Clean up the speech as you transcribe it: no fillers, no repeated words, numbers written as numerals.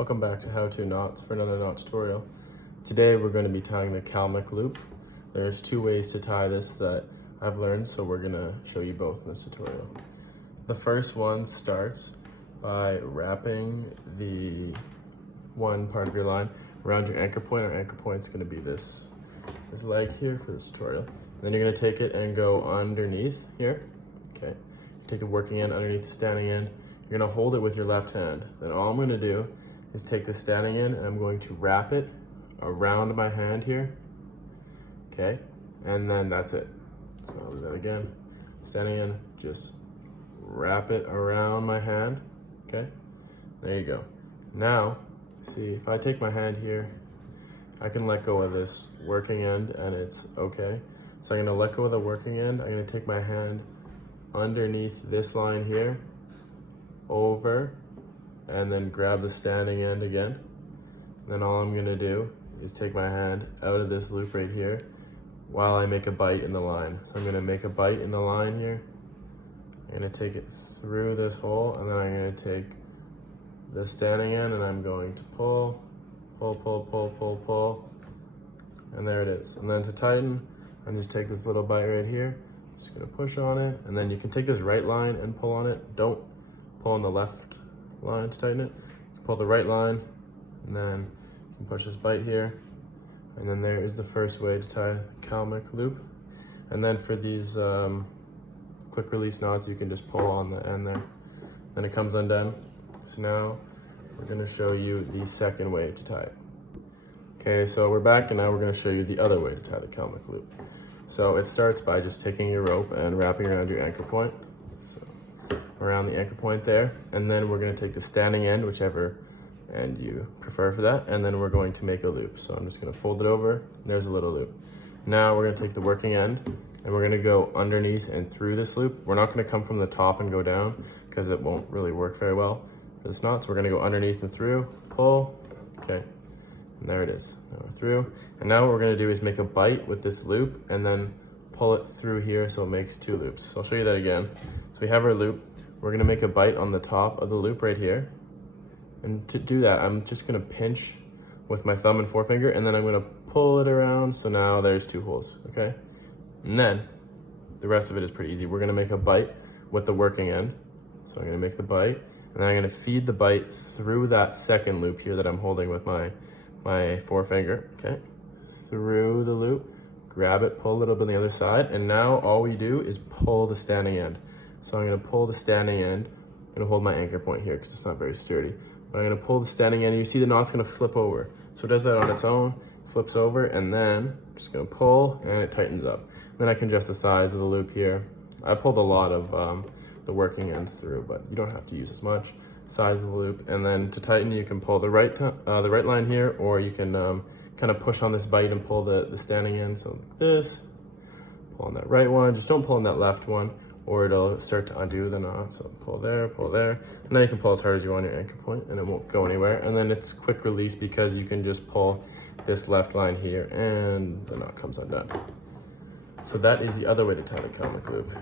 Welcome back to How To Knots for another knot tutorial. Today we're going to be tying the Kalmyk loop. There's two ways to tie this that I've learned, so we're going to show you both in this tutorial. The first one starts by wrapping the one part of your line around your anchor point. Our anchor point is going to be this leg here for this tutorial. Then you're going to take it and go underneath here. Okay. Take the working end underneath the standing end. You're going to hold it with your left hand. Then all I'm going to do is take the standing end and I'm going to wrap it around my hand here. Okay, and then that's it. So I'll do that again. Standing end, just wrap it around my hand. Okay, there you go. Now, see, if I take my hand here, I can let go of this working end and it's okay. So I'm gonna let go of the working end. I'm gonna take my hand underneath this line here, over, and then grab the standing end again. Then all I'm gonna do is take my hand out of this loop right here while I make a bite in the line. So I'm gonna make a bite in the line here. I'm gonna take it through this hole, and then I'm gonna take the standing end and I'm going to pull, pull, pull, pull, pull, pull, and there it is. And then to tighten, I just take this little bite right here, just gonna push on it, and then you can take this right line and pull on it. Don't pull on the left line to tighten it. Pull the right line, and then you can push this bite here, and then there is the first way to tie Kalmyk loop. And then for these quick release knots, you can just pull on the end there, then it comes undone. So now we're going to show you the second way to tie it. Okay, so we're back, and now we're going to show you the other way to tie the Kalmyk loop. So it starts by just taking your rope and wrapping around your anchor point. So around the anchor point there, and then we're going to take the standing end, whichever end you prefer for that, and then we're going to make a loop. So I'm just going to fold it over, and there's a little loop. Now we're going to take the working end and we're going to go underneath and through this loop. We're not going to come from the top and go down because it won't really work very well for this knot. So we're going to go underneath and through, pull, okay, and there it is. Now we're through, and now what we're going to do is make a bite with this loop and then pull it through here so it makes two loops. So I'll show you that again. So we have our loop. We're gonna make a bite on the top of the loop right here. And to do that, I'm just gonna pinch with my thumb and forefinger, and then I'm gonna pull it around. So now there's two holes, okay? And then the rest of it is pretty easy. We're gonna make a bite with the working end. So I'm gonna make the bite, and then I'm gonna feed the bite through that second loop here that I'm holding with my forefinger, okay? Through the loop, grab it, pull a little bit on the other side, and now all we do is pull the standing end. So I'm going to pull the standing end. I'm going to hold my anchor point here because it's not very sturdy. But I'm going to pull the standing end, and you see the knot's going to flip over. So it does that on its own, flips over, and then I'm just going to pull, and it tightens up. Then I can adjust the size of the loop here. I pulled a lot of the working end through, but you don't have to use as much. Size of the loop, and then to tighten, you can pull the right line here, or you can kind of push on this bite and pull the standing end. So like this, pull on that right one. Just don't pull on that left one, or it'll start to undo the knot. So pull there, and then you can pull as hard as you want on your anchor point and it won't go anywhere. And then it's quick release because you can just pull this left line here and the knot comes undone. So that is the other way to tie the Kalmyk loop.